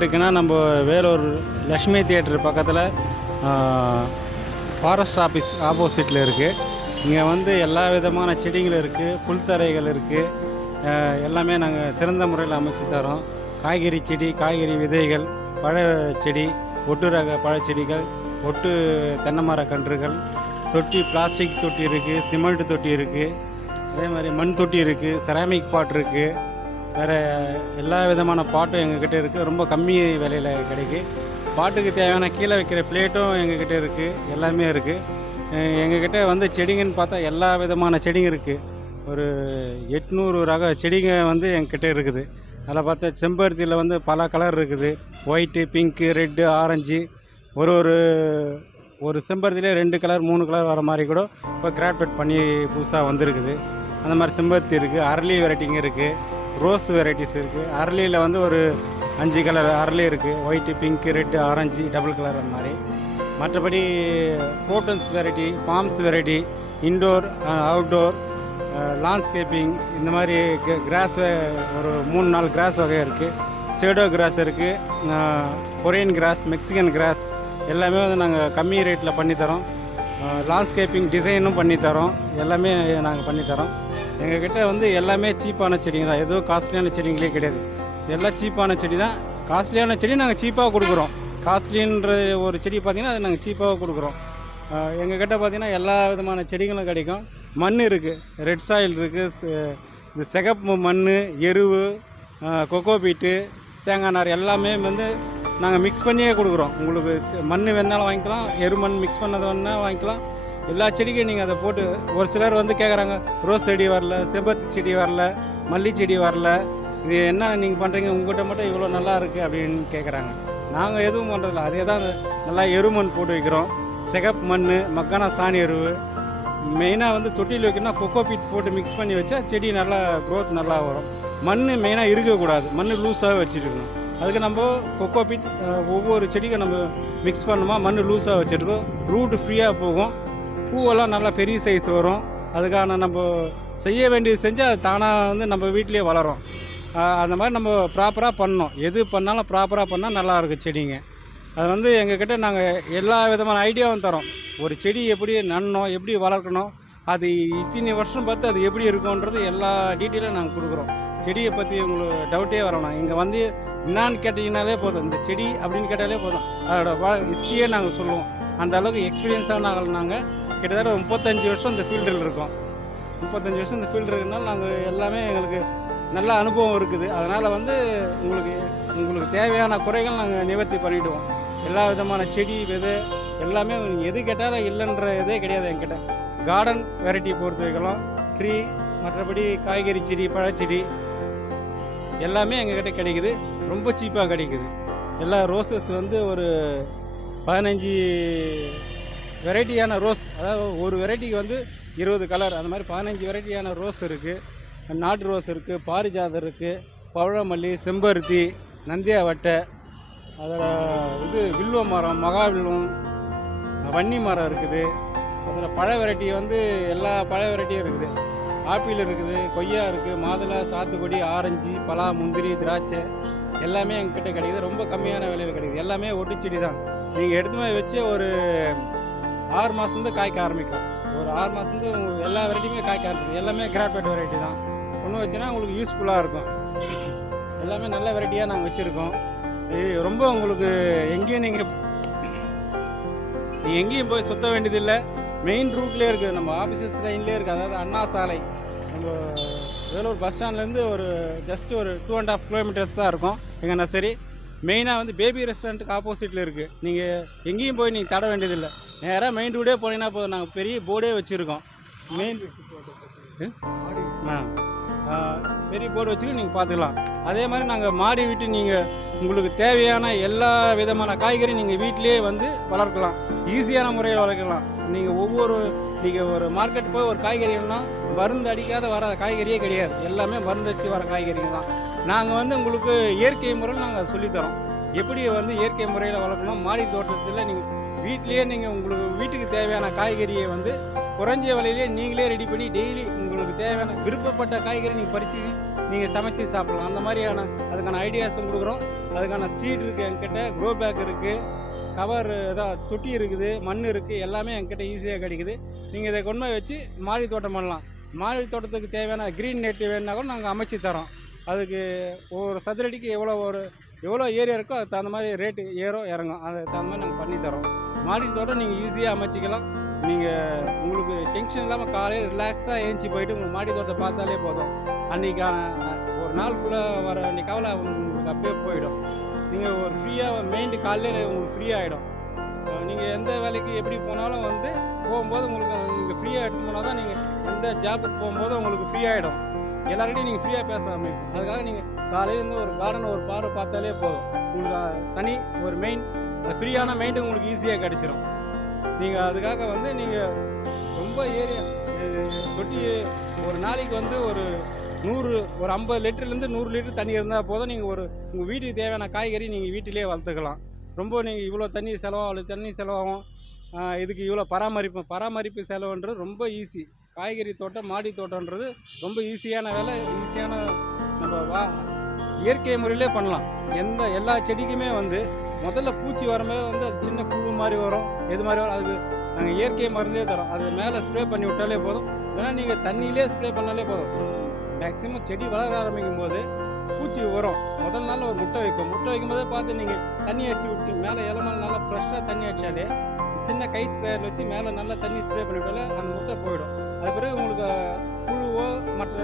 இருக்குன்னா நம்ம வேலூர் லக்ஷ்மி தியேட்டர் பக்கத்தில் ஃபாரஸ்ட் ஆஃபீஸ் ஆப்போசிட்டில் இருக்குது. இங்கே வந்து எல்லா விதமான செடிகள் இருக்குது, புல்தரைகள் இருக்குது. எல்லாமே நாங்கள் சிறந்த முறையில் அமைச்சு தரோம். காய்கறி செடி, காய்கறி விதைகள், பழ செடி, ஒட்டு ரக பழச்செடிகள், ஒட்டு தென்னை மர கன்றுகள், தொட்டி, பிளாஸ்டிக் தொட்டி இருக்குது, சிமெண்ட் தொட்டி இருக்குது, அதே மாதிரி மண் தொட்டி இருக்குது, செராமிக் பாட் இருக்குது. வேறு எல்லா விதமான பாட்டும் எங்ககிட்ட இருக்குது. ரொம்ப கம்மி விலையில் கிடைக்கும். பாட்டுக்கு தேவையான கீழே வைக்கிற பிளேட்டும் எங்ககிட்ட இருக்குது. எல்லாமே இருக்குது எங்ககிட்ட. வந்து செடிங்கன்னு பார்த்தா எல்லா விதமான செடிங்க இருக்குது. ஒரு 800 ரக செடிங்க வந்து எங்ககிட்ட இருக்குது. அதில் பார்த்தா செம்பருத்தியில் வந்து பல கலர் இருக்குது. White, pink, red, orange. ஒரு செம்பருத்திலே 2 கலர் 3 கலர் வர மாதிரி கூட இப்போ கிராஃப்ட் பண்ணி புதுசாக வந்திருக்குது. அந்த மாதிரி செம்பருத்தி இருக்குது. அரளி வெரைட்டிங்க இருக்குது, ரோஸ் வெரைட்டிஸ் இருக்குது. அரளியில் வந்து ஒரு 5 கலர் அரளி இருக்குது. White, pink, red, orange, double colour அந்த மாதிரி. மற்றபடி போட்டன்ஸ் வெரைட்டி, ஃபார்ம்ஸ் வெரைட்டி, இன்டோர், அவுட்டோர், லாண்ட்ஸ்கேப்பிங், இந்த மாதிரி கிராஸ் ஒரு 3-4 கிராஸ் வகை இருக்குது. ஷேடோ கிராஸ் இருக்குது, கொரியன் கிராஸ், மெக்சிகன் கிராஸ். எல்லாமே வந்து நாங்கள் கம்மி ரேட்டில் பண்ணித்தரோம். லாண்ட்ஸ்கேப்பிங் டிசைனும் பண்ணித்தரோம். எல்லாமே நாங்கள் பண்ணித்தரோம். எங்ககிட்ட வந்து எல்லாமே சீப்பான செடிங்க தான். எதுவும் காஸ்ட்லியான செடிங்களே கிடையாது. எல்லாம் சீப்பான செடி தான். காஸ்ட்லியான செடி நாங்கள் சீப்பாக கொடுக்குறோம். காஸ்ட்லின்ற ஒரு செடி பார்த்திங்கன்னா அதை நாங்கள் சீப்பாக கொடுக்குறோம். எங்ககிட்ட பார்த்திங்கன்னா எல்லா விதமான செடிகளும் கிடைக்கும். மண் இருக்குது, ரெட் சாயில் இருக்குது, இந்த சிகப்பு மண், எருவு, கொக்கோபீட்டு, தேங்காய் நார் எல்லாமே வந்து நாங்கள் மிக்ஸ் பண்ணியே கொடுக்குறோம். உங்களுக்கு மண் வேணாலும் வாங்கிக்கலாம், எரு மண் மிக்ஸ் பண்ணதை வேணால் வாங்கிக்கலாம். எல்லா செடிக்கும் நீங்கள் அதை போட்டு. ஒரு சிலர் வந்து கேட்குறாங்க, ரோஸ் செடி வரல, செம்பருத்தி செடி வரல, மல்லி செடி வரல, இது என்ன நீங்கள் பண்ணுறீங்க, உங்கள்கிட்ட மட்டும் இவ்வளோ நல்லா இருக்குது அப்படின்னு கேட்குறாங்க. நாங்கள் எதுவும் பண்ணுறதில்ல. அதே தான் நல்லா எருமண் போட்டு வைக்கிறோம். சிகப்பு மண், மக்கானா சாணி எருவு. மெயினாக வந்து தொட்டியில் வைக்கணும்னா கொக்கோபீட் போட்டு மிக்ஸ் பண்ணி வச்சா செடி நல்லா க்ரோத் நல்லா வரும். மண் மெயினாக இருக்கக்கூடாது, மண் லூஸாக வச்சுருக்கணும். அதுக்கு நம்ம கொக்கோபீட் ஒவ்வொரு செடிக்கும் நம்ம மிக்ஸ் பண்ணோமா மண் லூஸாக வச்சுருக்கோம். ரூட்டு ஃப்ரீயாக போகும், பூவெல்லாம் நல்லா பெரிய சைஸ் வரும். அதுக்கான நம்ம செய்ய வேண்டியது செஞ்சால் அது தானாக வந்து நம்ம வீட்டிலே வளரும். அந்த மாதிரி நம்ம ப்ராப்பராக பண்ணோம். எது பண்ணாலும் ப்ராப்பராக பண்ணால் நல்லாயிருக்கும் செடிங்க. அது வந்து எங்ககிட்ட நாங்கள் எல்லா விதமான ஐடியாவும் தரோம். ஒரு செடி எப்படி நடணும், எப்படி வளர்க்கணும், அது இத்தனை வருஷம் பார்த்து அது எப்படி இருக்குன்றது எல்லா டீட்டெயிலும் நாங்கள் கொடுக்குறோம். செடியை பற்றி உங்களுக்கு டவுட்டே வரணும். இங்கே வந்து என்னான்னு கேட்டிங்கனாலே போதும், இந்த செடி அப்படின்னு கேட்டாலே போதும், அதோட ஹிஸ்ட்ரியே நாங்கள் சொல்லுவோம். அந்த அளவுக்கு எக்ஸ்பீரியன்ஸான நாங்கள் கிட்டத்தட்ட 35 வருஷம் இந்த ஃபீல்டில் இருக்கோம். 35 வருஷம் இந்த ஃபீல்டு இருக்கிறதுனால நாங்கள் எல்லாமே எங்களுக்கு நல்ல அனுபவம் இருக்குது. அதனால் வந்து உங்களுக்கு தேவையான குறைகள் நாங்கள் நிவர்த்தி பண்ணிவிடுவோம். எல்லா விதமான செடி, விதை எல்லாமே எது கேட்டாலும் இல்லைன்ற இதே கிடையாது. என்கிட்ட கார்டன் வெரைட்டி பொறுத்து வைக்கலாம், ட்ரீ, மற்றபடி காய்கறி செடி, பழச்செடி எல்லாமே எங்ககிட்ட கிடைக்குது. ரொம்ப சீப்பாக கிடைக்குது. எல்லா ரோசஸ் வந்து ஒரு 15 வெரைட்டியான ரோஸ், அதாவது ஒரு வெரைட்டிக்கு வந்து 20 கலர், அந்த மாதிரி 15 வெரைட்டியான ரோஸ் இருக்குது. நாட்டு ரோஸ் இருக்குது, பாரிஜாதம் இருக்குது, பவழமல்லி, செம்பருத்தி, நந்தியாவட்டை, அதில் வில்வ மரம், மகாவில்வம், வன்னி மரம் இருக்குது. அதில் பழ வெரைட்டி வந்து எல்லா பழ வெரைட்டியும் இருக்குது. ஆப்பிள் இருக்குது, கொய்யா இருக்குது, மாதுளை, சாத்துக்குடி, ஆரஞ்சு, பலா, முந்திரி, திராட்சை எல்லாமே எங்ககிட்ட கிடைக்குது. ரொம்ப கம்மியான விலையில் கிடைக்குது. எல்லாமே ஒட்டு செடி தான். நீங்கள் எடுத்துமே வச்சு ஒரு 6 மாதத்துலேருந்து காய்க்க ஆரம்பிக்கும். ஒரு 6 மாதத்துலேருந்து எல்லா வெரைட்டியுமே காய்க்க ஆரம்பிக்கும். எல்லாமே கிராஃப்ட் வெரைட்டி தான். ஒன்று வச்சுன்னா உங்களுக்கு யூஸ்ஃபுல்லாக இருக்கும். எல்லாமே நல்ல வெரைட்டியாக நாங்கள் வச்சுருக்கோம். இது ரொம்ப உங்களுக்கு நீங்கள் எங்கேயும் போய் சுற்ற வேண்டியதில்லை. மெயின் ரூட்லேயே இருக்குது, நம்ம ஆஃபீஸஸ் லைன்லேயே இருக்குது. அதாவது அண்ணா சாலை, நம்ம வேலூர் பஸ் ஸ்டாண்ட்லேருந்து ஒரு ஜஸ்ட் ஒரு 2.5 கிலோமீட்டர்ஸ் தான் இருக்கும் எங்கள் நர்சரி. மெயினாக வந்து பேபி ரெஸ்டாரண்ட்டுக்கு ஆப்போசிட்டில் இருக்குது. நீங்கள் எங்கேயும் போய் நீங்கள் தட வேண்டியதில்லை. நேராக மெயின் ரோடே போனீங்கன்னா போதும். நாங்கள் பெரிய போர்டே வச்சுருக்கோம். மெயின் பெரிய போர்டு வச்சுட்டு நீங்கள் பார்த்துக்கலாம். அதே மாதிரி நாங்கள் மாடி விட்டு உங்களுக்கு தேவையான எல்லா விதமான காய்கறி நீங்கள் வீட்டிலே வந்து வளர்க்கலாம். ஈஸியான முறையில் வளர்க்கலாம். நீங்கள் ஒரு மார்க்கெட் போய் ஒரு காய்கறினா மருந்து அடிக்காத வர காய்கறியே கிடையாது. எல்லாமே மருந்து வச்சு வர காய்கறிங்க தான். நாங்கள் வந்து உங்களுக்கு இயற்கை முறையில் நாங்கள் சொல்லித்தரோம். எப்படி வந்து இயற்கை முறையில் வளர்க்கணும். மாடி தோட்டத்தில் நீங்கள் வீட்டிலேயே உங்களுக்கு வீட்டுக்கு தேவையான காய்கறியை வந்து குறைஞ்ச விலையிலே நீங்களே ரெடி பண்ணி டெய்லி உங்களுக்கு உங்களுக்கு தேவையான விருப்பப்பட்ட காய்கறி நீங்கள் பறித்து நீங்கள் சமைச்சு சாப்பிடலாம். அந்த மாதிரியான அதுக்கான ஐடியாஸும் கொடுக்குறோம். அதுக்கான சீட் இருக்குது என்கிட்ட, க்ரோ பேக் இருக்குது, கவர் இதாக தொட்டி இருக்குது, மண் இருக்குது, எல்லாமே என்கிட்ட ஈஸியாக கிடைக்குது. நீங்கள் இதை கொண்டு போய் வச்சு மாடி தோட்டம் பண்ணலாம். மாடி தோட்டத்துக்கு தேவையான க்ரீன் நெட் வேணுன்னா கூட நாங்கள் அமைச்சு தரோம். அதுக்கு ஒரு சதுரடிக்கு எவ்வளோ ஏரியா இருக்கோ அதுக்கு தகுந்த மாதிரி ரேட்டு ஏறும் இறங்கும். அதுக்கு தகுந்த மாதிரி நாங்கள் பண்ணி தரோம். மாடி தோட்டம் நீங்கள் ஈஸியாக அமைச்சிக்கலாம். நீங்கள் உங்களுக்கு டென்ஷன் இல்லாமல் காலையில் ரிலாக்ஸாக ஏஞ்சி போயிட்டு உங்கள் மாடி தோட்டம் பார்த்தாலே போதும். அன்றைக்கான ஒரு நாள் ஃபுல்லாக வர வேண்டிய கவலை உங்களுக்கு அப்படியே போயிடும். நீங்கள் ஒரு ஃப்ரீயாக மைண்டு காலையில் உங்களுக்கு ஃப்ரீயாகிடும். நீங்கள் எந்த வேலைக்கு எப்படி போனாலும் வந்து போகும்போது உங்களுக்கு நீங்கள் ஃப்ரீயாக எடுத்து போனால் தான் நீங்கள் எந்த ஜாபுக்கு போகும்போது உங்களுக்கு ஃப்ரீயாகிடும். எல்லார்கிட்டையும் நீங்கள் ஃப்ரீயாக பேச ஆரம்பிக்கும். அதுக்காக நீங்கள் காலையிலேருந்து ஒரு கார்டனை ஒரு பார்வை பார்த்தாலே போதும். உங்களுக்கு தனி ஒரு ஃப்ரீயான மைண்டு உங்களுக்கு ஈஸியாக கிடச்சிரும். நீங்கள் அதுக்காக வந்து நீங்கள் ரொம்ப ஏரியா தொட்டி ஒரு நாளைக்கு வந்து ஒரு 50 லிட்டர்லேருந்து 100 லிட்டர் தண்ணி இருந்தால் போதும். நீங்கள் உங்கள் வீட்டுக்கு தேவையான காய்கறி நீங்கள் வீட்டிலே வளர்த்துக்கலாம். ரொம்ப நீங்கள் இவ்வளோ தண்ணி செலவாகும், அவ்வளோ தண்ணி செலவாகும், இதுக்கு இவ்வளோ பராமரிப்பு செலவுன்றது ரொம்ப ஈஸி. காய்கறி தோட்டம், மாடி தோட்டம்ன்றது ரொம்ப ஈஸியான வேலை. ஈஸியான நம்ம இயற்கை முறையிலே பண்ணலாம். எல்லா செடிக்குமே வந்து முதல்ல பூச்சி வரும்போது வந்து அது சின்ன புழு மாதிரி வரும், எது மாதிரி வரும், அதுக்கு நாங்கள் இயற்கை மருந்தே தரோம். அது மேலே ஸ்ப்ரே பண்ணி விட்டாலே போதும். ஏன்னா நீங்கள் தண்ணியிலே ஸ்ப்ரே பண்ணாலே போதும். மேக்ஸிமம் செடி வளர ஆரம்பிக்கும் போது பூச்சி வரும். முதல் நாள் ஒரு முட்டை வைக்கும்போதே பார்த்து நீங்கள் தண்ணி அடித்து விட்டு மேலே இலை மேலே நல்லா ஃப்ரெஷ்ஷாக தண்ணி அடித்தாலே சின்ன கை ஸ்ப்ரேயர் வச்சு மேலே நல்லா தண்ணி ஸ்ப்ரே பண்ணிவிட்டாலே அந்த முட்டை போயிடும். அது பிறகு உங்களுக்கு புழுவோ மற்ற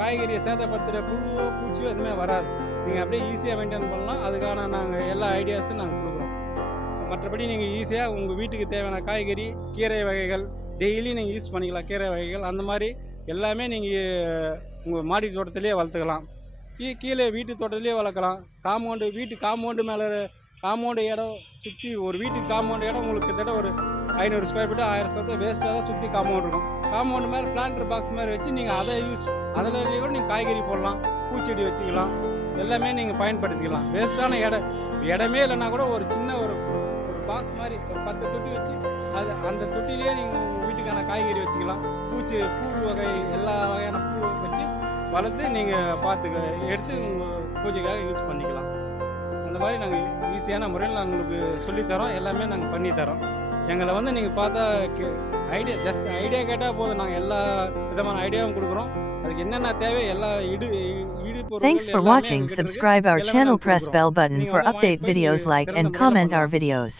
காய்கறியை சேதப்படுத்துகிற புழுவோ பூச்சியோ எதுவுமே வராது. நீங்கள் அப்படியே ஈஸியாக மெயின்டைன் பண்ணலாம். அதுக்கான நாங்கள் எல்லா ஐடியாஸும் நாங்கள் கொடுக்குறோம். மற்றபடி நீங்கள் ஈஸியாக உங்கள் வீட்டுக்கு தேவையான காய்கறி, கீரை வகைகள் டெய்லி நீங்கள் யூஸ் பண்ணிக்கலாம். கீரை வகைகள் அந்த மாதிரி எல்லாமே நீங்கள் உங்கள் மாடி தோட்டத்திலே வளர்த்துக்கலாம். கீழே வீட்டு தோட்டத்திலே வளர்க்கலாம். வீட்டு காம்பவுண்டு மேலே காம்பவுண்டு இடம் சுற்றி ஒரு வீட்டுக்கு காம்பவுண்டு இடம் உங்களுக்கு கிட்டத்தட்ட ஒரு 500 ஸ்கொயர் ஃபீட்டு 1000 ஸ்கொயர் ஃபீட் வேஸ்ட்டாக தான் சுற்றி காம்பவுண்ட் இருக்கும். காம்பவுண்டு மேலே பிளான்டர் பாக்ஸ் மாதிரி வச்சு நீங்கள் அதில் கூட நீங்கள் காய்கறி போடலாம், பூச்செடி வச்சுக்கலாம், எல்லாமே நீங்கள் பயன்படுத்திக்கலாம். வேஸ்ட்டான இடமே இல்லைன்னா கூட ஒரு சின்ன ஒரு பாக்ஸ் மாதிரி ஒரு 10 தொட்டி வச்சு அந்த தொட்டிலேயே நீங்கள் உங்கள் வீட்டுக்கான காய்கறி வச்சுக்கலாம். பூ வகை எல்லா வகையான பூ வச்சு வளர்த்து நீங்கள் எடுத்து உங்கள் பூஜைக்காக யூஸ் பண்ணிக்கலாம். அந்த மாதிரி நாங்கள் ஈஸியான முறையில் நாங்கள் உங்களுக்கு சொல்லித்தரோம். எல்லாமே நாங்கள் பண்ணித்தரோம். எங்களை வந்து நீங்கள் பார்த்தா ஐடியா கேட்டால் போதும். நாங்கள் எல்லா விதமான ஐடியாவும் கொடுக்குறோம். அதுக்கு என்னென்ன தேவை எல்லா Thanks for watching. Subscribe our channel, press bell button for update videos, like and comment our videos.